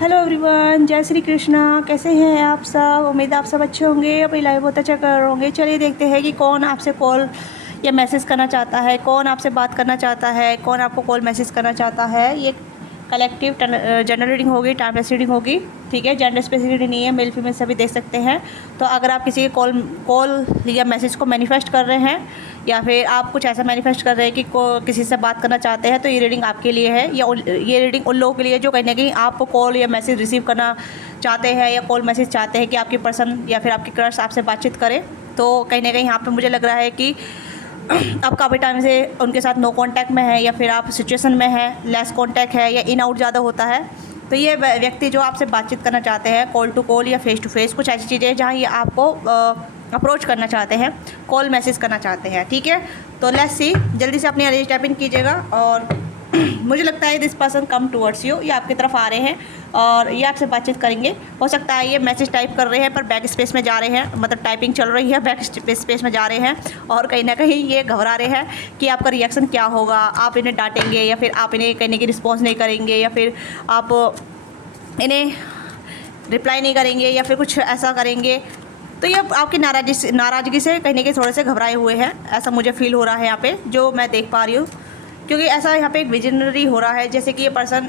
Hello everyone, जय श्री कृष्णा। कैसे हैं आप सब? उम्मीद आप सब अच्छे होंगे, अपनी लाइफ बहुत अच्छा कर होंगे। चलिए देखते हैं कि कौन आपसे कॉल या मैसेज करना चाहता है, कौन आपसे बात करना चाहता है, कौन आपको कॉल मैसेज करना चाहता है। ये कलेक्टिव जनरल रीडिंग होगी, टाइमलेस रीडिंग होगी, ठीक है। जेंडर स्पेसिफिक नहीं है, मेल फीमेल सभी देख सकते हैं। तो अगर आप किसी के कॉल या मैसेज को मैनिफेस्ट कर रहे हैं या फिर आप कुछ ऐसा मैनिफेस्ट कर रहे हैं कि किसी से बात करना चाहते हैं, तो ये रीडिंग आपके लिए है। या ये रीडिंग उन लोगों के लिए जो कहीं ना कहीं आप कॉल या मैसेज रिसीव करना चाहते हैं या कॉल मैसेज चाहते हैं कि आपकी पर्सन या फिर आपकी क्रश आपसे बातचीत करे। तो कहीं ना कहीं यहाँ पर मुझे लग रहा है कि आप काफ़ी टाइम से उनके साथ नो कांटेक्ट में है या फिर आप सिचुएशन में है, लेस कांटेक्ट है या इन आउट ज़्यादा होता है। तो ये व्यक्ति जो आपसे बातचीत करना चाहते हैं, कॉल टू कॉल या फेस टू फेस, कुछ ऐसी चीज़ें जहाँ ये आपको अप्रोच करना चाहते हैं, कॉल मैसेज करना चाहते हैं, ठीक है। तो लेट्स सी, जल्दी से अपनी अरेंज टाइपिंग कीजिएगा। और मुझे लगता है this person come towards you, ये आपकी तरफ आ रहे हैं और ये आपसे बातचीत करेंगे। हो सकता है ये मैसेज टाइप कर रहे हैं पर बैक स्पेस में जा रहे हैं, मतलब टाइपिंग चल रही है, बैक स्पेस में जा रहे हैं और कहीं ना कहीं ये घबरा रहे हैं कि आपका रिएक्शन क्या होगा। आप इन्हें डांटेंगे या फिर आप इन्हें कहने की रिस्पॉन्स नहीं करेंगे या फिर आप इन्हें रिप्लाई नहीं करेंगे या फिर कुछ ऐसा करेंगे। तो ये आपकी नाराज़गी से कहीं ना कहीं थोड़े से घबराए हुए हैं, ऐसा मुझे फील हो रहा है यहाँ पे, जो मैं देख पा रही हूँ। क्योंकि ऐसा यहाँ पे एक विजनरी हो रहा है, जैसे कि ये पर्सन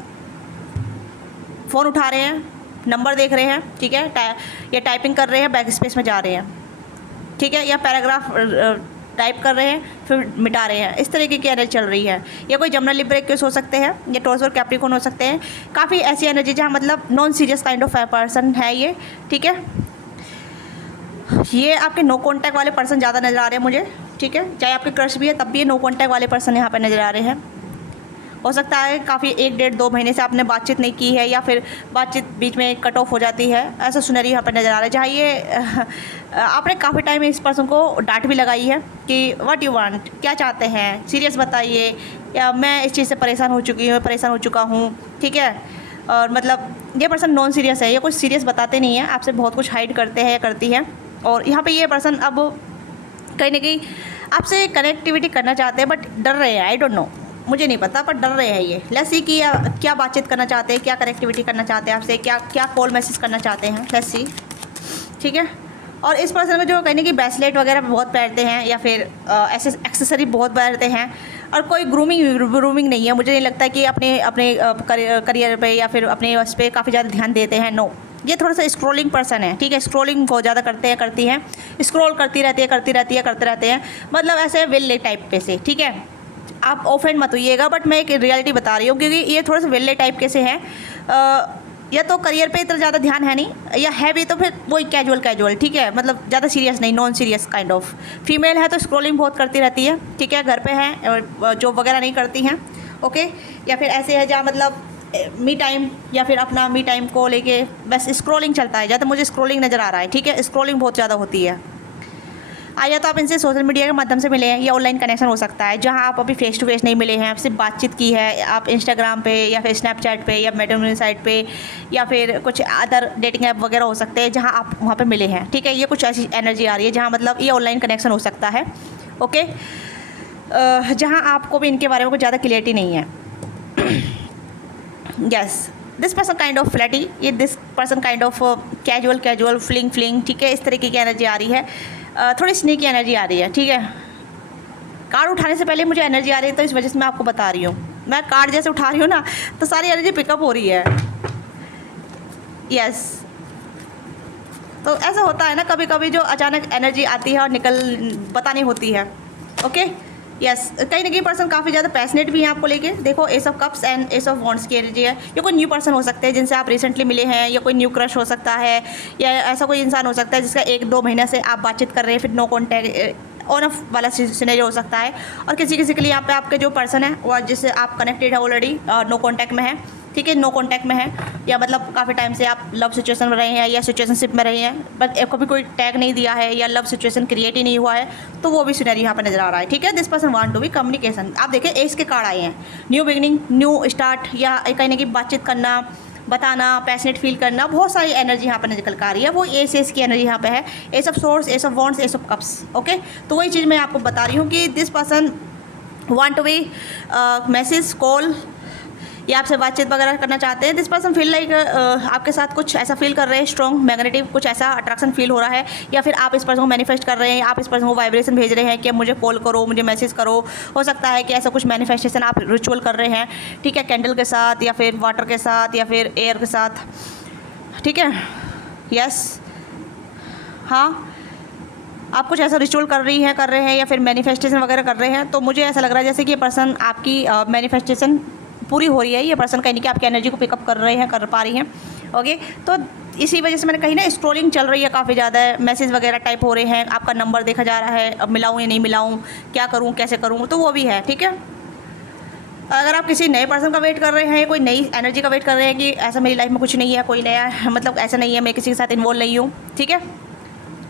फ़ोन उठा रहे हैं, नंबर देख रहे हैं, ठीक है, या टाइपिंग कर रहे हैं, बैक स्पेस में जा रहे हैं, ठीक है, या पैराग्राफ टाइप कर रहे हैं फिर मिटा रहे हैं। इस तरीके की एनर्जी चल रही है। या कोई जमना लिब्रेक्यूस हो सकते हैं या टॉरस और कैप्रिकॉर्न हो सकते हैं। काफ़ी ऐसी एनर्जी जहाँ मतलब non serious kind of person है ये, ठीक है। ये आपके नो कांटेक्ट वाले पर्सन ज़्यादा नज़र आ रहे हैं मुझे, ठीक है। चाहे आपके क्रश भी है तब भी ये नो कांटेक्ट वाले पर्सन यहाँ पे नज़र आ रहे हैं। हो सकता है काफ़ी 1 डेढ़ 2 महीने से आपने बातचीत नहीं की है या फिर बातचीत बीच में कट ऑफ हो जाती है, ऐसा सुनहरी यहाँ पे नज़र आ रहा है। जहाँ ये आपने काफ़ी टाइम इस पर्सन को डांट भी लगाई है कि व्हाट यू वांट, क्या चाहते हैं, सीरियस बताइए, या मैं इस चीज़ से परेशान हो चुकी हूँ, परेशान हो चुका हूँ, ठीक है। और मतलब ये पर्सन नॉन सीरियस है, ये कुछ सीरियस बताते नहीं हैं, आपसे बहुत कुछ हाइड करते हैं या करती हैं। और यहाँ पे ये पर्सन अब कहीं ना कहीं आपसे कनेक्टिविटी करना चाहते हैं बट डर रहे हैं। आई डोंट नो, मुझे नहीं पता, पर डर रहे हैं ये। लेट्स सी कि क्या बातचीत करना चाहते हैं, क्या कनेक्टिविटी करना चाहते हैं आपसे, क्या कॉल मैसेज करना चाहते हैं। लेट्स सी, ठीक है। और इस पर्सन में जो कहने की ब्रेसलेट वगैरह बहुत पहनते हैं या फिर ऐसे एक्सेसरी बहुत पहनते हैं, और कोई ग्रूमिंग नहीं है। मुझे नहीं लगता कि अपने अपने करियर पे या फिर अपने उस पर काफ़ी ज़्यादा ध्यान देते हैं। नो, ये थोड़ा सा स्क्रॉलिंग पर्सन है, ठीक है। स्क्रॉलिंग बहुत ज़्यादा करती हैं, स्क्रॉल करते रहते हैं, मतलब ऐसे वेल्ले टाइप पे से, ठीक है। आप ऑफेंड मत होइएगा, बट मैं एक रियलिटी बता रही हूँ क्योंकि ये थोड़े से वेल्ले टाइप के से हैं। या तो करियर पे इतना ज़्यादा ध्यान है नहीं, या है भी तो फिर वही कैजुअल, ठीक है, मतलब ज़्यादा सीरियस नहीं, non serious kind of. Female है तो स्क्रॉलिंग बहुत करती रहती है, ठीक है, घर पे है, जॉब वगैरह नहीं करती हैं, ओके। या फिर ऐसे है जहाँ मतलब मी टाइम या फिर अपना मी टाइम को लेके बस स्क्रॉलिंग चलता है, ज़्यादा मुझे स्क्रॉलिंग नज़र आ रहा है, ठीक है। स्क्रॉलिंग बहुत ज़्यादा होती है। या तो आप इनसे सोशल मीडिया के माध्यम से मिले हैं या ऑनलाइन कनेक्शन हो सकता है, जहां आप अभी फेस टू फेस नहीं मिले हैं, सिर्फ बातचीत की है, आप इंस्टाग्राम पे या फिर स्नैपचैट पे या मैट्रिमोनी साइट पे या फिर कुछ अदर डेटिंग ऐप वगैरह हो सकते हैं जहां आप वहां पे मिले हैं, ठीक है। ये कुछ ऐसी एनर्जी आ रही है जहां मतलब ये ऑनलाइन कनेक्शन हो सकता है, ओके। जहाँ आपको भी इनके बारे में कुछ ज़्यादा क्लियरिटी नहीं है। Yes, this person kind of flirty, ये this person kind of casual fling, ठीक है, इस तरीके की एनर्जी आ रही है। थोड़ी स्नेकी एनर्जी आ रही है, ठीक है। कार्ड उठाने से पहले मुझे एनर्जी आ रही है, तो इस वजह से मैं आपको बता रही हूँ। मैं कार्ड जैसे उठा रही हूँ ना, तो सारी एनर्जी पिकअप हो रही है। यस, तो ऐसा होता है ना कभी कभी, जो अचानक एनर्जी आती है और पता नहीं होती है, ओके। यस, कहीं ना कहीं पर्सन काफ़ी ज़्यादा पैशनेट भी हैं आपको लेके। देखो, S of cups and S of wands की एनर्जी है। ये कोई न्यू पर्सन हो सकते हैं जिनसे आप रिसेंटली मिले हैं, या कोई न्यू क्रश हो सकता है, या ऐसा कोई इंसान हो सकता है जिसका 1-2 महीने से आप बातचीत कर रहे हैं, फिर नो कॉन्टैक्ट ऑन ऑफ वाला सिनेरियो हो सकता है। और किसी के लिए यहाँ पे आपके जो पर्सन है वो जिससे आप कनेक्टेड है ऑलरेडी, नो कॉन्टैक्ट में है, ठीक है, नो कॉन्टैक्ट में है, या मतलब काफ़ी टाइम से आप लव सिचुएशन में रहे हैं या सिचुएशनशिप में रहे हैं, बट आपको भी कोई टैग नहीं दिया है या लव सिचुएशन क्रिएट ही नहीं हुआ है, तो वो भी सिनेरियो यहाँ पे नज़र आ रहा है, ठीक है। This person want to be communication. आप देखिए एस के कार्ड आए हैं, न्यू बिगनिंग, न्यू स्टार्ट, या कहीं ना कहीं बातचीत करना, बताना, पैशनेट फील करना, बहुत सारी एनर्जी यहाँ पे निकल कर आ रही है। वो एस की एनर्जी यहाँ पे है, ace of swords, ace of wands, ace of cups, okay. तो वही चीज़ मैं आपको बता रही हूँ कि this person want to be message, call या आपसे बातचीत वगैरह करना चाहते हैं। दिस पर्सन फील लाइक आपके साथ कुछ ऐसा फील कर रहे हैं, स्ट्रॉन्ग मैग्नेटिव कुछ ऐसा अट्रैक्शन फील हो रहा है, या फिर आप इस पर्सन को मैनिफेस्ट कर रहे हैं, आप इस पर्सन को वाइब्रेशन भेज रहे हैं कि मुझे कॉल करो, मुझे मैसेज करो। हो सकता है कि ऐसा कुछ मैनिफेस्टेशन आप रिचुअल कर रहे हैं, ठीक है, कैंडल के साथ या फिर वाटर के साथ या फिर एयर के साथ, ठीक है। यस, हाँ, आप कुछ ऐसा रिचुअल कर रहे हैं या फिर मैनिफेस्टेशन वगैरह कर रहे हैं। तो मुझे ऐसा लग रहा है जैसे कि ये पर्सन आपकी मैनिफेस्टेशन पूरी हो रही है। ये पर्सन कहीं नहीं कि आपकी एनर्जी को पिकअप कर रहे हैं, कर पा रही हैं। ओके, तो इसी वजह से मैंने कही ना, स्क्रोलिंग चल रही है काफ़ी ज़्यादा, मैसेज वगैरह टाइप हो रहे हैं, आपका नंबर देखा जा रहा है, अब मिलाऊँ या नहीं मिलाऊँ, क्या करूँ कैसे करूँ, तो वो भी है, ठीक है। अगर आप किसी नए पर्सन का वेट कर रहे हैं, कोई नई एनर्जी का वेट कर रहे हैं कि ऐसा मेरी लाइफ में कुछ नहीं है, कोई नया मतलब ऐसा नहीं है, मैं किसी के साथ इन्वॉल्व नहीं हूँ, ठीक है,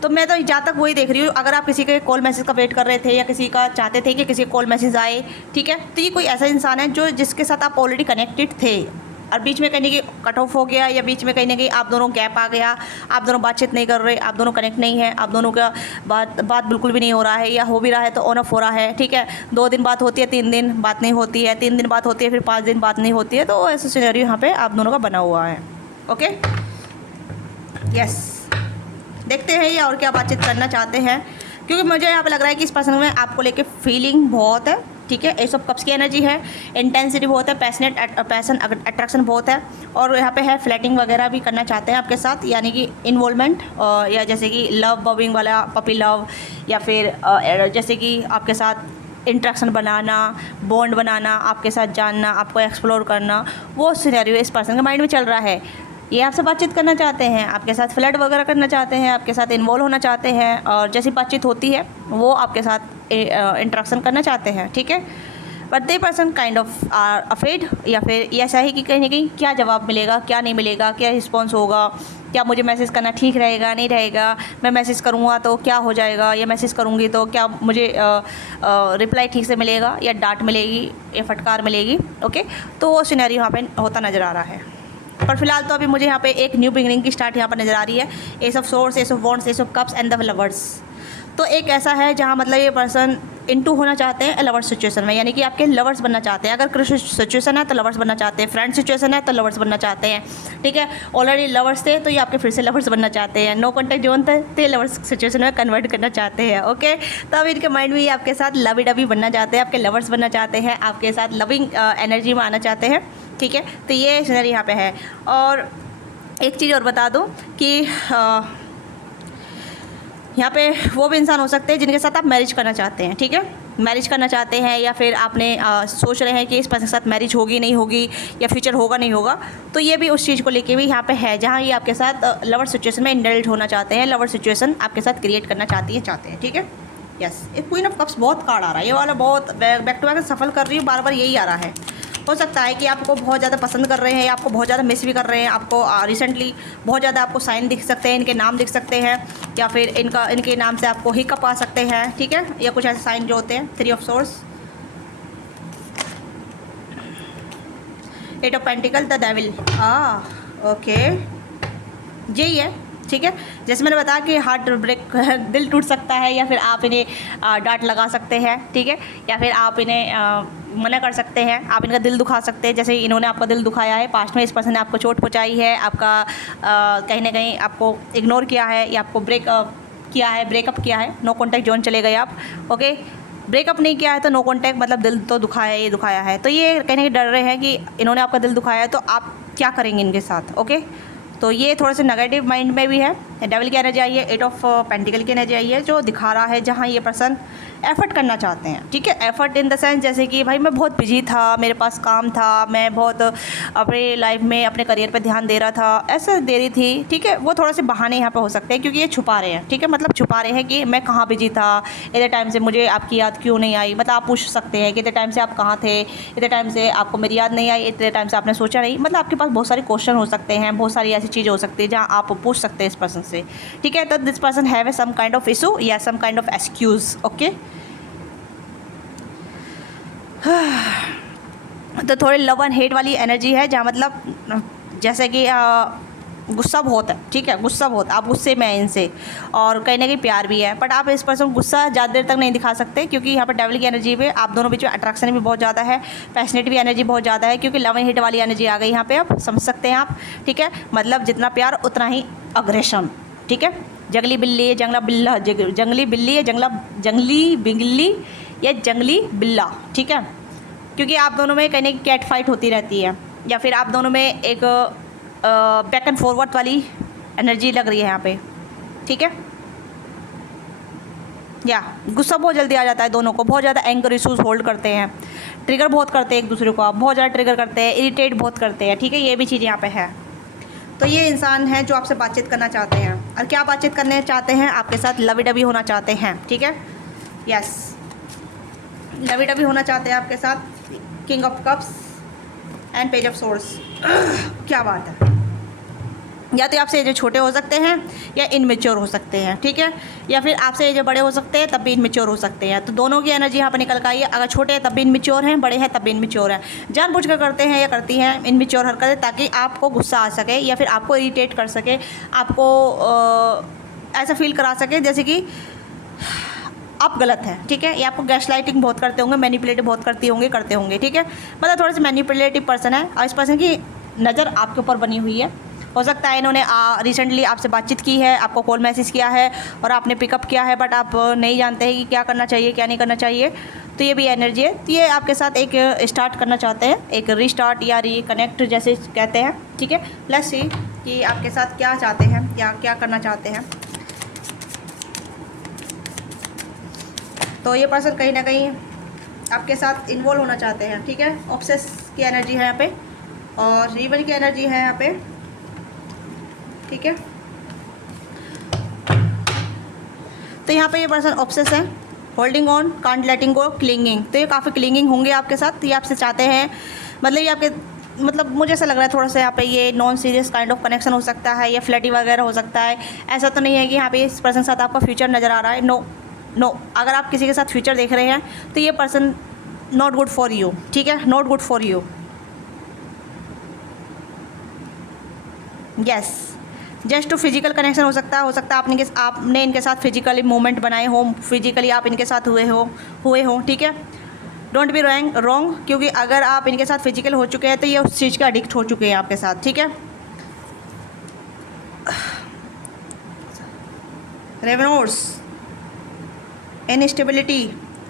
तो मैं तो जहाँ तक वही देख रही हूँ। अगर आप किसी के कॉल मैसेज का वेट कर रहे थे या किसी का चाहते थे कि किसी कॉल मैसेज आए, ठीक है, तो ये कोई ऐसा इंसान है जो जिसके साथ आप ऑलरेडी कनेक्टेड थे और बीच में कहीं ना कहीं कट ऑफ हो गया, या बीच में कहीं ना कहीं आप दोनों गैप आ गया, आप दोनों बातचीत नहीं कर रहे, आप दोनों कनेक्ट नहीं है, आप दोनों का बात बिल्कुल भी नहीं हो रहा है, या हो भी रहा है तो ऑन ऑफ हो रहा है, ठीक है। 2 दिन बात होती है, 3 दिन बात नहीं होती है, 3 दिन बात होती है, फिर 5 दिन बात नहीं होती है। तो ऐसा सिनेरियो यहाँ पे आप दोनों का बना हुआ है। ओके, यस, देखते हैं ये और क्या बातचीत करना चाहते हैं, क्योंकि मुझे यहाँ पे लग रहा है कि इस पर्सन में आपको लेके फीलिंग बहुत है, ठीक है। एस ऑफ कप्स की एनर्जी है, इंटेंसिटी बहुत है, पैसन अट्रैक्शन बहुत है, और यहाँ पे है फ्लैटिंग वगैरह भी करना चाहते हैं आपके साथ, यानी कि इन्वॉल्वमेंट, या जैसे कि लव बविंग वाला पपी लव, या फिर जैसे कि आपके साथ इंट्रैक्शन बनाना, बॉन्ड बनाना, आपके साथ जानना, आपको एक्सप्लोर करना, वो सिनेरियो इस पर्सन के माइंड में चल रहा है। ये आपसे बातचीत करना चाहते हैं, आपके साथ फ्लर्ट वगैरह करना चाहते हैं, आपके साथ इन्वॉल्व होना चाहते हैं, और जैसी बातचीत होती है वो आपके साथ इंटरेक्शन करना चाहते हैं, ठीक है। But they person kind of are afraid, या फिर ऐसा ही कि कहीं ना कहीं क्या जवाब मिलेगा, क्या नहीं मिलेगा, क्या रिस्पॉन्स होगा, क्या मुझे मैसेज करना ठीक रहेगा नहीं रहेगा, मैं मैसेज करूँगा तो क्या हो जाएगा, या मैसेज करूँगी तो क्या मुझे रिप्लाई ठीक से मिलेगा, या डांट मिलेगी, या फटकार मिलेगी। ओके, तो वो सिनेरियो यहाँ पे होता नज़र आ रहा है। पर फिलहाल तो अभी मुझे यहाँ पे एक न्यू बिगनिंग की स्टार्ट यहाँ पर नज़र आ रही है। Ace of swords, ace of wands, ace of cups and the lovers. तो एक ऐसा है जहाँ मतलब ये पर्सन इनटू होना चाहते हैं लवर्स सिचुएशन में, यानी कि आपके लवर्स बनना चाहते हैं। अगर क्रश सिचुएशन है तो लवर्स बनना चाहते हैं, फ्रेंड सिचुएशन है तो लवर्स बनना चाहते हैं, ठीक है। ऑलरेडी लवर्स थे तो ये आपके फिर से लवर्स बनना चाहते हैं, नो कॉन्टैक्ट जोन थे तो ये लवर्स सिचुएशन में कन्वर्ट करना चाहते हैं। ओके, तो अब इनके माइंड में ये आपके साथ लवी डवी बनना चाहते हैं, आपके लवर्स बनना चाहते हैं, आपके साथ लविंग एनर्जी में आना चाहते हैं, ठीक है। तो ये सिनेरियो यहाँ पे है। और एक चीज़ और बता दूँ कि यहाँ पे वो भी इंसान हो सकते हैं जिनके साथ आप मैरिज करना चाहते हैं, ठीक है। मैरिज करना चाहते हैं, या फिर आपने सोच रहे हैं कि इस पर्सन के साथ मैरिज होगी नहीं होगी, या फ्यूचर होगा नहीं होगा, तो ये भी उस चीज़ को लेके भी यहाँ पे है जहाँ ये आपके साथ लवर सिचुएशन में इंडल्ज होना चाहते हैं, लवर सिचुएशन आपके साथ क्रिएट करना चाहते हैं, ठीक है। यस, एक क्वीन ऑफ कप्स बहुत कार्ड आ रहा है, ये वाला बहुत बैक टू बैक सफल कर रही हूँ, बार बार यही आ रहा है। हो सकता है कि आपको बहुत ज़्यादा पसंद कर रहे हैं, या आपको बहुत ज़्यादा मिस भी कर रहे हैं, आपको रिसेंटली बहुत ज़्यादा आपको साइन दिख सकते हैं, इनके नाम दिख सकते हैं, या फिर इनके नाम से आपको हिकअप आ सकते हैं, ठीक है, या कुछ ऐसे साइन जो होते हैं। 3 of source, 8 of pentacle, the devil. Okay, यही है, ठीक है। जैसे मैंने बताया कि हार्ट ब्रेक दिल टूट सकता है, या फिर आप इन्हें डांट लगा सकते हैं, ठीक है, या फिर आप इन्हें मना कर सकते हैं, आप इनका दिल दुखा सकते हैं, जैसे इन्होंने आपका दिल दुखाया है पास्ट में, इस पर्सन ने आपको चोट पहुंचाई है, आपका कहीं ना कहीं आपको इग्नोर किया है, या आपको ब्रेकअप किया है, नो कॉन्टैक्ट जोन चले गए आप। ओके, ब्रेकअप नहीं किया है तो नो कॉन्टैक्ट मतलब दिल तो दुखाया है, तो ये कहीं ना कहीं डर रहे हैं कि इन्होंने आपका दिल दुखाया है तो आप क्या करेंगे इनके साथ। ओके, तो ये थोड़ा सा नेगेटिव माइंड में भी है। डेविल की एनर्जी आई है, 8 ऑफ पेंटिकल की एनर्जी आई है, जो दिखा रहा है जहाँ ये पर्सन एफ़र्ट करना चाहते हैं, ठीक है। एफ़र्ट इन द सेंस जैसे कि भाई मैं बहुत बिजी था, मेरे पास काम था, मैं बहुत अपने लाइफ में अपने करियर पे ध्यान दे रहा था, ऐसे दे रही थी, ठीक है। वो थोड़े से बहाने यहाँ पे हो सकते हैं, क्योंकि ये छुपा रहे हैं, ठीक है, मतलब छुपा रहे हैं कि मैं कहाँ बिजी था, इतने टाइम से मुझे आपकी याद क्यों नहीं आई। मतलब आप पूछ सकते हैं कि इतने टाइम से आप कहाँ थे, इतने टाइम से आपको मेरी याद नहीं आई, इतने टाइम से आपने सोचा नहीं। मतलब आपके पास बहुत सारे क्वेश्चन हो सकते हैं, बहुत सारी ऐसी चीज़ें हो सकती है जहाँ आप पूछ सकते हैं इस पर्सन से, ठीक है। तो this person have a some kind of issue या some kind of excuse. Okay, तो थोड़े लव एंड हेट वाली एनर्जी है, जहाँ मतलब जैसे कि गुस्सा बहुत है, ठीक है, गुस्सा बहुत, आप गुस्से में हैं इनसे, और कहीं ना कहीं प्यार भी है, बट आप इस पर्सन को गुस्सा ज़्यादा देर तक नहीं दिखा सकते, क्योंकि यहाँ पर डेविल की एनर्जी पे आप दोनों बीच में अट्रैक्शन भी बहुत ज़्यादा है, पैशनेट भी एनर्जी बहुत ज़्यादा है, क्योंकि लव एंड हिट वाली एनर्जी आ गई यहाँ पे, आप समझ सकते हैं आप, ठीक है, मतलब जितना प्यार उतना ही अग्रेशन, ठीक है। जंगली बिल्ली है, जंगला बिल्ला, जंगली बिल्ली है, जंगली बिल्ली या जंगली बिल्ला, ठीक है, क्योंकि आप दोनों में कहीं ना कहीं कैट फाइट होती रहती है, या फिर आप दोनों में एक बैक एंड फॉरवर्ड वाली एनर्जी लग रही है यहाँ पे, ठीक है। या गुस्सा बहुत जल्दी आ जाता है दोनों को, बहुत ज़्यादा एंगर इशूज़ होल्ड करते हैं, ट्रिगर बहुत करते हैं एक दूसरे को, आप बहुत ज़्यादा ट्रिगर करते हैं, इरिटेट बहुत करते हैं, ठीक है, ये भी चीज़ यहाँ पे है। तो ये इंसान है जो आपसे बातचीत करना चाहते हैं, और क्या बातचीत करने चाहते हैं, आपके साथ लवी डबी होना चाहते हैं, ठीक है, यस, लवी डबी होना चाहते हैं आपके साथ। King of cups and page of source, क्या बात है। या तो आपसे जो छोटे हो सकते हैं या इनमेच्योर हो सकते हैं, ठीक है, या फिर आपसे जो बड़े हो सकते हैं तब भी इनमेच्योर हो सकते हैं, तो दोनों की एनर्जी यहाँ पर निकल कर आई है। अगर छोटे हैं तब भी इनमेच्योर हैं, बड़े हैं तब भी इनमेच्योर हैं, जानबूझ कर करते हैं या करती हैं इनमेच्योर हरकतें, ताकि आपको गुस्सा आ सके या फिर आपको इरिटेट कर सके, आपको ऐसा फील करा सके जैसे कि आप गलत हैं, ठीक है, ये आपको गैस लाइटिंग बहुत करते होंगे, मैनिपुलेटिव बहुत करते होंगे, ठीक है, मतलब थोड़े से मैनिपुलेटिव पर्सन है, और इस पर्सन की नज़र आपके ऊपर बनी हुई है। हो सकता है इन्होंने रिसेंटली आपसे बातचीत की है, आपको कॉल मैसेज किया है और आपने पिकअप किया है, बट आप नहीं जानते हैं कि क्या करना चाहिए क्या नहीं करना चाहिए, तो ये भी एनर्जी है। तो ये आपके साथ एक स्टार्ट करना चाहते हैं, एक रीस्टार्ट या रिकनेक्ट जैसे कहते हैं, ठीक है। प्लस सी कि आपके साथ क्या चाहते हैं या क्या करना चाहते हैं। तो ये पर्सन कहीं ना कहीं आपके साथ इन्वॉल्व होना चाहते हैं, ठीक है, ऑब्सेस की एनर्जी है यहाँ पे, और रिवन की एनर्जी है यहाँ पे, ठीक है। तो यहाँ पे ये पर्सन ऑब्सेस है, holding on, can't letting go, clinging, तो ये काफ़ी क्लिंगिंग होंगे आपके साथ, ये आपसे चाहते हैं, मतलब ये आपके, मतलब मुझे ऐसा लग रहा है थोड़ा सा यहाँ पे ये non serious kind of connection हो सकता है, या फ्लर्टी वगैरह हो सकता है। ऐसा तो नहीं है कि यहाँ पे इस पर्सन के साथ आपका फ्यूचर नज़र आ रहा है, नो, अगर आप किसी के साथ फ्यूचर देख रहे हैं तो ये person not good for you, ठीक है, not good for you, yes. Just to physical connection हो सकता है आपने इनके साथ फिजिकली मूवमेंट बनाए हो, फिजिकली आप इनके साथ हुए हो, ठीक है। डोंट बी रॉन्ग, क्योंकि अगर आप इनके साथ फिजिकल हो चुके हैं तो ये उस चीज़ के एडिक्ट हो चुके हैं आपके साथ, ठीक है। Ravenous, instability,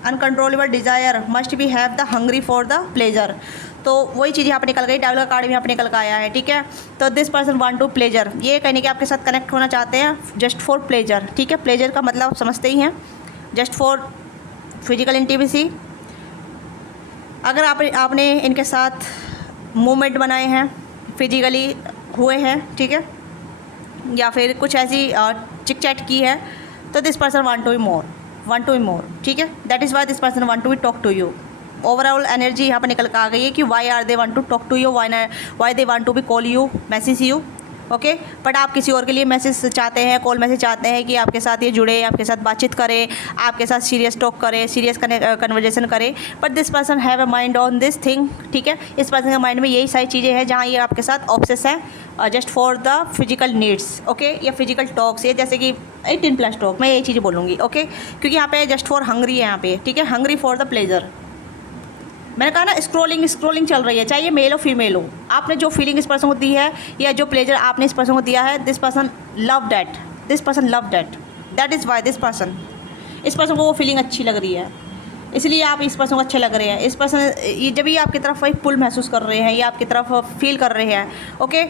uncontrollable desire, must be have the hungry for the pleasure, तो वही चीज़ यहाँ पर निकल गई, डेविल का कार्ड भी यहाँ पर निकल कर आया है, ठीक है। तो this person want to pleasure, ये कहने के आपके साथ कनेक्ट होना चाहते हैं जस्ट फॉर प्लेजर, ठीक है। प्लेजर का मतलब समझते ही हैं, जस्ट फॉर फिजिकल इंटीमेसी। अगर आपने इनके साथ मूवमेंट बनाए हैं, फिजिकली हुए हैं, ठीक है, या फिर कुछ ऐसी चिक चैट की है, तो this person want to be more, ठीक है। That is why this person want to be talk to you. Overall energy यहाँ पर निकल कर आ गई है कि why are they want to talk to you, why they want to be call you, message you, okay. But आप किसी और के लिए मैसेज चाहते हैं, कॉल मैसेज चाहते हैं कि आपके साथ ये जुड़े, आपके साथ बातचीत करें, आपके साथ सीरियस टॉक करें, सीरियस कन्वर्जेशन करें, but this person have a mind on this thing, ठीक है। इस पर्सन के माइंड में यही सारी चीज़ें हैं जहाँ ये आपके साथ ऑब्सेस है just for the physical needs, okay, या फिजिकल टॉक्स, ये जैसे कि 18+ टॉक, मैं यही चीज़ें बोलूँगी, ओके, क्योंकि यहाँ पे जस्ट फॉर हंग्री है यहाँ पे, ठीक है, हंग्री फॉर द प्लेजर। मैंने कहा ना स्क्रोलिंग चल रही है, चाहे ये मेल हो फीमेल हो, आपने जो फीलिंग इस पर्सन को दी है या जो प्लेजर आपने इस पर्सन को दिया है, this person love that, that is Y इस पर्सन को वो फीलिंग अच्छी लग रही है, इसलिए आप इस पर्सन को अच्छे लग रहे हैं। इस पर्सन ये जब भी आपकी तरफ वही पुल महसूस कर रहे हैं या आपकी तरफ फील कर रहे हैं, ओके।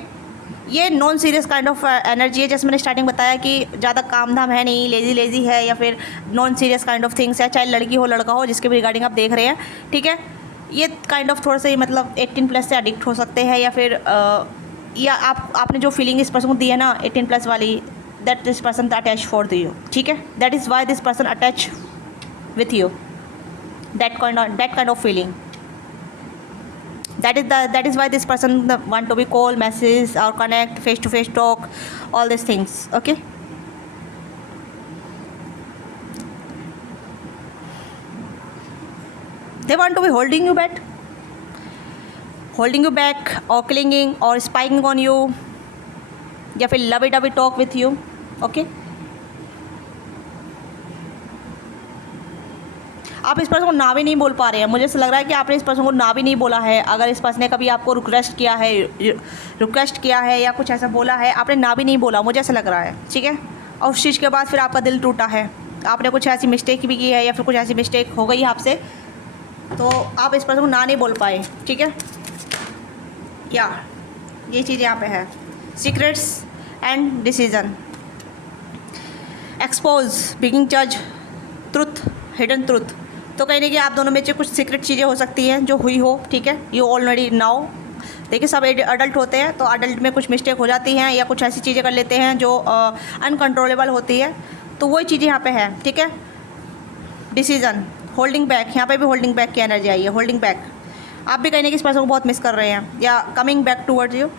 ये non serious kind of energy है, जैसे मैंने स्टार्टिंग बताया कि ज़्यादा काम धाम है नहीं, लेज़ी है, या फिर non serious kind of things है, चाहे लड़की हो लड़का हो, जिसके भी रिगार्डिंग आप देख रहे हैं, ठीक है। ये काइंड ऑफ थोड़ा सा ही मतलब 18+ से एडिक्ट हो सकते हैं, या फिर या आपने जो फीलिंग इस पर्सन को दी है ना 18+ वाली, that this person attach for you, ठीक है। That is why this person attach with you, that kind of feeling, that is why this person want to be call, message or connect, face to face talk, all these things, okay. They want to be holding you back or clinging or spying on you, या फिर lovey dovey talk with you. Okay, आप इस person को ना भी नहीं बोल पा रहे हैं। मुझे ऐसा लग रहा है कि आपने इस पर्सन को ना भी नहीं बोला है। अगर इस पर्सन ने कभी आपको रिक्वेस्ट किया है या कुछ ऐसा बोला है, आपने ना भी नहीं बोला, मुझे ऐसा लग रहा है, ठीक है। और उस चीज़ के बाद फिर आपका दिल टूटा है, आपने कुछ ऐसी मिस्टेक भी की है या फिर कुछ ऐसी मिस्टेक हो गई है आपसे, तो आप इस पर्सन को ना नहीं बोल पाए, ठीक है। या ये चीज़ यहाँ पे है, सीक्रेट्स एंड डिसीजन, एक्सपोज, बिगिंग जज, ट्रुथ, हिडन ट्रुथ। तो कहीं ना कहीं आप दोनों में से कुछ सीक्रेट चीज़ें हो सकती हैं जो हुई हो, ठीक है। यू ऑलरेडी नाउ, देखिए सब अडल्ट होते हैं, तो अडल्ट में कुछ मिस्टेक हो जाती हैं या कुछ ऐसी चीज़ें कर लेते हैं जो अनकंट्रोलेबल होती है, तो वही चीज़ें यहाँ पे है, ठीक है। डिसीजन, होल्डिंग बैक, यहाँ पे भी होल्डिंग बैक की एनर्जी आई है, होल्डिंग बैक। आप भी कहीं ना किसी पर्सन को बहुत मिस कर रहे हैं, या coming back towards you.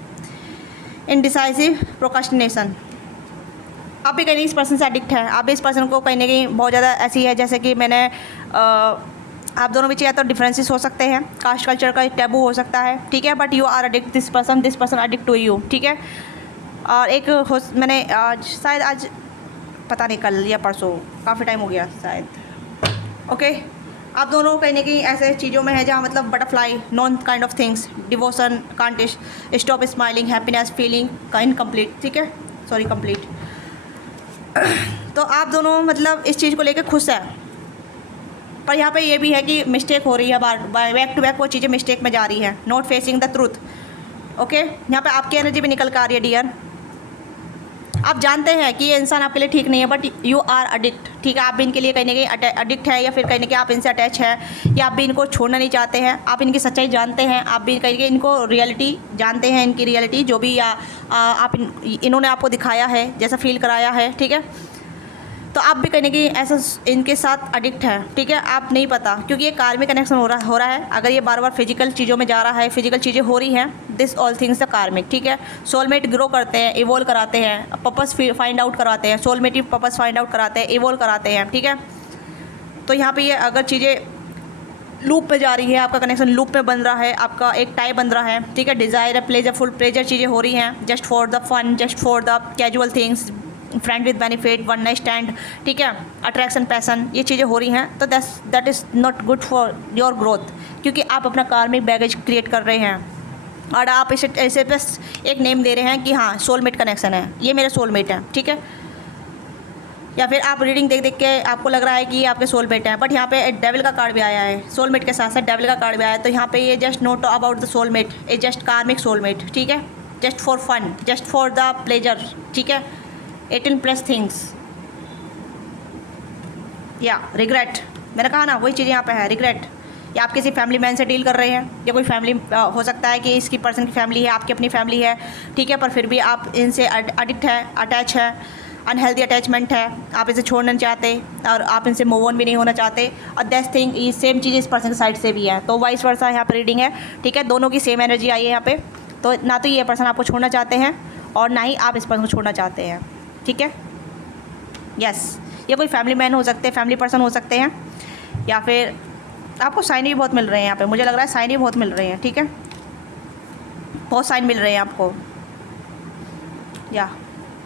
Indecisive, procrastination, आप भी कहीं ना इस पर्सन से एडिक्ट है। आप भी इस पर्सन को कहीं ना कहीं बहुत ज़्यादा ऐसी है, जैसे कि मैंने आप दोनों में या तो डिफरेंसेस हो सकते हैं, कास्ट कल्चर का एक टैबू हो सकता है, ठीक है, but you are addict this person addict to you, ठीक है। और एक मैंने शायद आज पता नहीं कल या परसों, काफ़ी टाइम हो गया शायद, ओके। आप दोनों कहीं ना कहीं ऐसे चीज़ों में है जहाँ मतलब butterfly, non kind of things, devotion, can't stop smiling, happiness feeling का इनकम्प्लीट, ठीक है, सॉरी कंप्लीट। तो आप दोनों मतलब इस चीज़ को लेकर खुश है, पर यहाँ पे ये भी है कि मिस्टेक हो रही है, बार बैक टू बैक वो चीज़ें मिस्टेक में जा रही है, not facing the truth, okay. यहाँ पे आपकी एनर्जी भी निकल कर आ रही है डियर। आप जानते हैं कि ये इंसान आपके लिए ठीक नहीं है, बट यू आर अडिक्ट, ठीक है। आप भी इनके लिए कहीं ना कहीं अडिक्ट है, या फिर कहीं ना कहीं आप इनसे अटैच है, या आप भी इनको छोड़ना नहीं चाहते हैं। आप इनकी सच्चाई जानते हैं, आप भी कहीं इनको रियलिटी जानते हैं, इनकी रियलिटी जो भी, या आप इन्होंने आपको दिखाया है, जैसा फील कराया है, ठीक है। तो आप भी कहीं ना कहीं ऐसा इनके साथ अडिक्ट है, ठीक है। आप नहीं पता, क्योंकि ये कार्मिक कनेक्शन हो रहा है। अगर ये बार बार फिजिकल चीज़ों में जा रहा है, फिजिकल चीज़ें हो रही हैं, दिस ऑल थिंग्स द कार्मिक, ठीक है। सोलमेट ग्रो करते हैं, इवोल्व कराते हैं, पर्पस फाइंड आउट करवाते हैं, सोलमेट पर्पस फाइंड आउट कराते हैं, इवोल्व कराते हैं, ठीक है। तो यहाँ पर ये अगर चीज़ें लूप पे जा रही है, आपका कनेक्शन लूप में बन रहा है, आपका एक टाई बन रहा है, ठीक है। डिज़ायर, प्लेजरफुल, प्लेजर चीज़ें हो रही हैं, just for the fun, just for the casual things, friend with benefit, one night stand, ठीक है, अट्रैक्शन, पैसन, ये चीज़ें हो रही हैं। तो that is not good for your growth, क्योंकि आप अपना कार्मिक बैगेज क्रिएट कर रहे हैं, और आप इसे ऐसे बस एक नेम दे रहे हैं कि हाँ सोलमेट कनेक्शन है, ये मेरा सोलमेट है, ठीक है। या फिर आप रीडिंग देख देख के आपको लग रहा है कि ये आपके सोलमेट हैं, बट यहाँ पे डेविल का कार्ड भी आया है, सोलमेट के साथ साथ डेविल का कार्ड भी आया है। तो यहाँ पे ये just note about the soulmate, a just karmic soulmate, ठीक है, just for fun, just for the pleasure, ठीक है। 18+ थिंग्स, या रिग्रेट, मैंने कहा ना वही चीज़ यहाँ पे है, रिग्रेट। या आप किसी फैमिली मैन से डील कर रहे हैं, या कोई फैमिली हो सकता है कि इसकी पर्सन की फैमिली है, आपकी अपनी फैमिली है, ठीक है, पर फिर भी आप इनसे अडिक्ट है, अटैच है, अनहेल्दी अटैचमेंट है, आप इसे छोड़ना नहीं चाहते और आप इनसे मूव ऑन भी नहीं होना चाहते। और दैट थिंग ये सेम चीज़ इस पर्सन की साइड से भी है, तो वाइस वर्सा यहाँ पर रीडिंग है, ठीक है। दोनों की सेम एनर्जी आई है यहाँ पे, तो ना तो ये पर्सन आपको छोड़ना चाहते हैं और ना ही आप इस पर्सन को छोड़ना चाहते हैं, ठीक है। यस, ये कोई फैमिली मैन हो सकते हैं, फैमिली पर्सन हो सकते हैं, या फिर आपको साइन भी बहुत मिल रहे हैं यहाँ पे, मुझे लग रहा है साइन भी बहुत मिल रहे हैं, ठीक है, बहुत साइन मिल रहे हैं आपको। या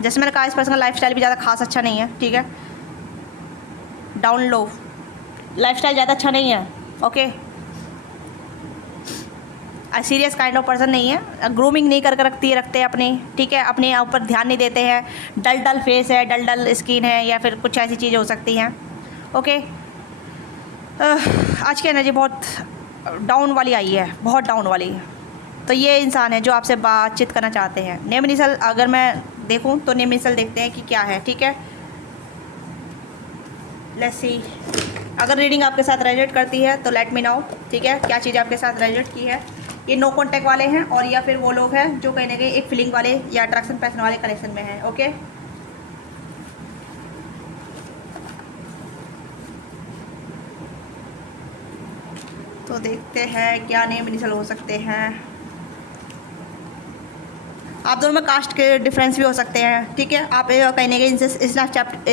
जैसे मैंने कहा इस पर्सन का लाइफस्टाइल भी ज़्यादा खास अच्छा नहीं है, ठीक है, डाउन लो, लाइफस्टाइल ज़्यादा अच्छा नहीं है, okay. Serious kind of person नहीं है, ग्रूमिंग नहीं करके रखते अपने, ठीक है, अपने ऊपर ध्यान नहीं देते हैं, डल फेस है, डल स्किन है, या फिर कुछ ऐसी चीज़ें हो सकती हैं, ओके। आज की एनर्जी बहुत डाउन वाली आई है, बहुत डाउन वाली। तो ये इंसान है जो आपसे बातचीत करना चाहते हैं। नेम इनिशियल अगर मैं देखूं तो नेम इनिशियल देखते हैं कि क्या है, ठीक है। लेट्स सी, अगर रीडिंग आपके साथ रेजोनेट करती है तो लेट मी नो, ठीक है, क्या चीज़ आपके साथ रेजोनेट की है। ये नो कॉन्टैक्ट वाले हैं, और या फिर वो लोग हैं जो कहीं ना कहीं एक फीलिंग वाले या अट्रैक्शन पैशन वाले कनेक्शन में हैं, ओके। तो देखते हैं क्या नेम इनिशियल हो सकते हैं। आप दोनों में कास्ट के डिफरेंस भी हो सकते हैं, ठीक है। आप कहीं ना कहीं इनसे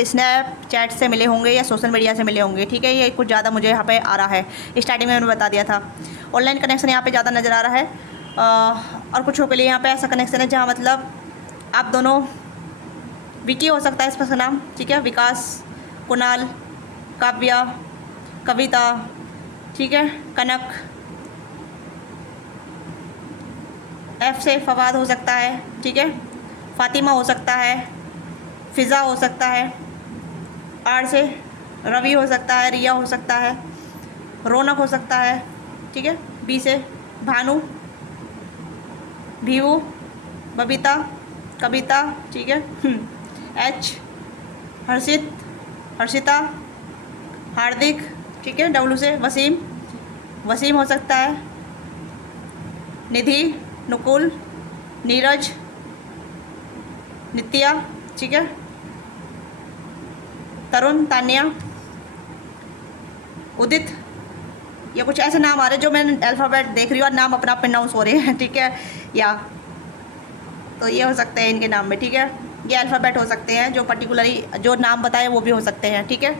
स्नैपचैट से मिले होंगे या सोशल मीडिया से मिले होंगे, ठीक है। ये कुछ ज़्यादा मुझे यहाँ पे आ रहा है, स्टार्टिंग में मैंने बता दिया था। ऑनलाइन कनेक्शन यहाँ पे ज़्यादा नज़र आ रहा है, और कुछ के लिए यहाँ पे ऐसा कनेक्शन है जहाँ मतलब आप दोनों विकी हो सकता है इस पर्सन नाम, ठीक है, विकास, कुणाल, काव्या, कविता, ठीक है, कनक, एफ से फवाद हो सकता है, ठीक है, फातिमा हो सकता है, फ़िज़ा हो सकता है, आर से रवि हो सकता है, रिया हो सकता है, रौनक हो सकता है, ठीक है, बी से भानु, भीवू, बबीता, कविता, ठीक है, एच हर्षित, हर्षिता, हार्दिक, ठीक है, डब्लू से वसीम, वसीम हो सकता है, निधि, नुकुल, नीरज, नित्या, ठीक है, तरुण, तान्या, उदित, ये कुछ ऐसे नाम आ रहे हैं जो मैं अल्फ़ाबेट देख रही हूँ और नाम अपना प्रोनाउंस हो रहे हैं, ठीक है, या तो ये हो सकते हैं इनके नाम में, ठीक है, ये अल्फ़ाबेट हो सकते हैं, जो पर्टिकुलरली जो नाम बताए वो भी हो सकते हैं, ठीक है।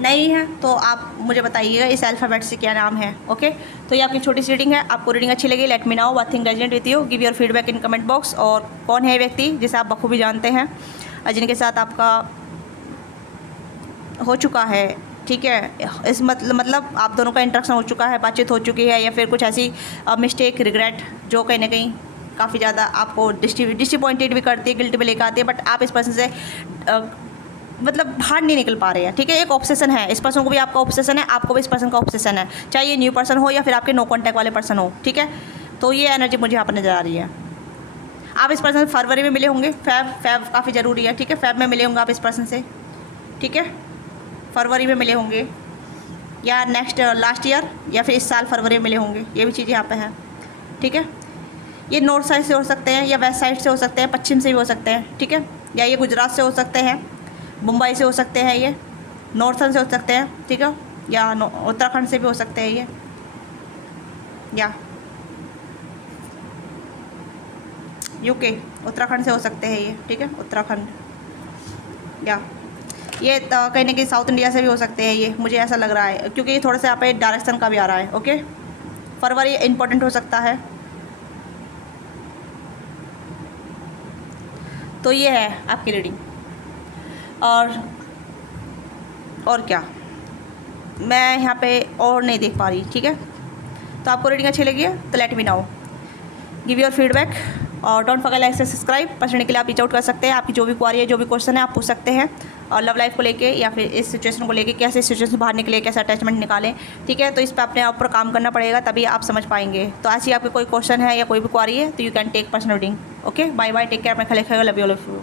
नहीं है तो आप मुझे बताइएगा इस अल्फ़ाबेट से क्या नाम है, ओके। तो ये आपकी छोटी सी रीडिंग है, आपको रीडिंग अच्छी लगी, let me know what thing resonate with you, give your feedback in comment box. और कौन है व्यक्ति जिसे आप बखूबी जानते हैं और जिनके साथ आपका हो चुका है, ठीक है, इस मतलब आप दोनों का इंटरेक्शन हो चुका है, बातचीत हो चुकी है, या फिर कुछ ऐसी मिस्टेक, रिग्रेट जो कहीं ना कहीं काफ़ी ज़्यादा आपको डिसअपॉइंटेड भी करती है, गिल्ट भी लेकर आती है, बट आप इस पर्सन से मतलब बाहर नहीं निकल पा रहे हैं, ठीक है। एक ऑब्सेशन है, इस पर्सन को भी आपका ऑब्सेशन है, आपको भी इस पर्सन का ऑब्सेशन है, चाहे ये न्यू पर्सन हो या फिर आपके नो कॉन्टैक्ट वाले पर्सन हो, ठीक है। तो ये एनर्जी मुझे यहाँ पर नज़र आ रही है। आप इस पर्सन से फरवरी में मिले होंगे, फैब काफ़ी ज़रूरी है, ठीक है, फैब में मिले होंगे आप इस पर्सन से, ठीक है, फरवरी में मिले होंगे या नेक्स्ट लास्ट ईयर या फिर इस साल फरवरी में मिले होंगे, ये भी चीज़ यहाँ पे है, ठीक है। ये नॉर्थ साइड से हो सकते हैं या वेस्ट साइड से हो सकते हैं, पश्चिम से भी हो सकते हैं, ठीक है, या ये गुजरात से हो सकते हैं, मुंबई से हो सकते हैं, ये नॉर्थन से हो सकते हैं, ठीक है, या उत्तराखंड से भी हो सकते हैं ये, या यूके उत्तराखंड से हो सकते हैं ये, ठीक है, उत्तराखंड, या ये कहीं ना कहीं साउथ इंडिया से भी हो सकते हैं ये, मुझे ऐसा लग रहा है क्योंकि ये थोड़ा सा यहाँ पे डायरेक्शन का भी आ रहा है, ओके। फरवरी इम्पोर्टेंट हो सकता है। तो ये है आपकी रीडिंग, और क्या मैं यहाँ पे और नहीं देख पा रही, ठीक है। तो आपको रीडिंग अच्छी लगी है तो let me know, give your feedback और डोंट फॉरगेट लाइक से सब्सक्राइब। पढ़ने के लिए आप रीच आउट कर सकते हैं, आपकी जो भी क्वारी है, जो भी क्वेश्चन है आप पूछ सकते हैं, और लव लाइफ को लेके या फिर इस सिचुएशन को लेके, कैसे सिचुएशन से बाहर निकले, कैसे अटैचमेंट निकालें, ठीक है। तो इस पर अपने आप पर काम करना पड़ेगा, तभी आप समझ पाएंगे। तो ऐसी आपके कोई क्वेश्चन है या कोई भी क्वारी है तो you can take personal reading, okay. Bye bye, take care, अपना ख्याल रखिएगा, लव यू, लव यू।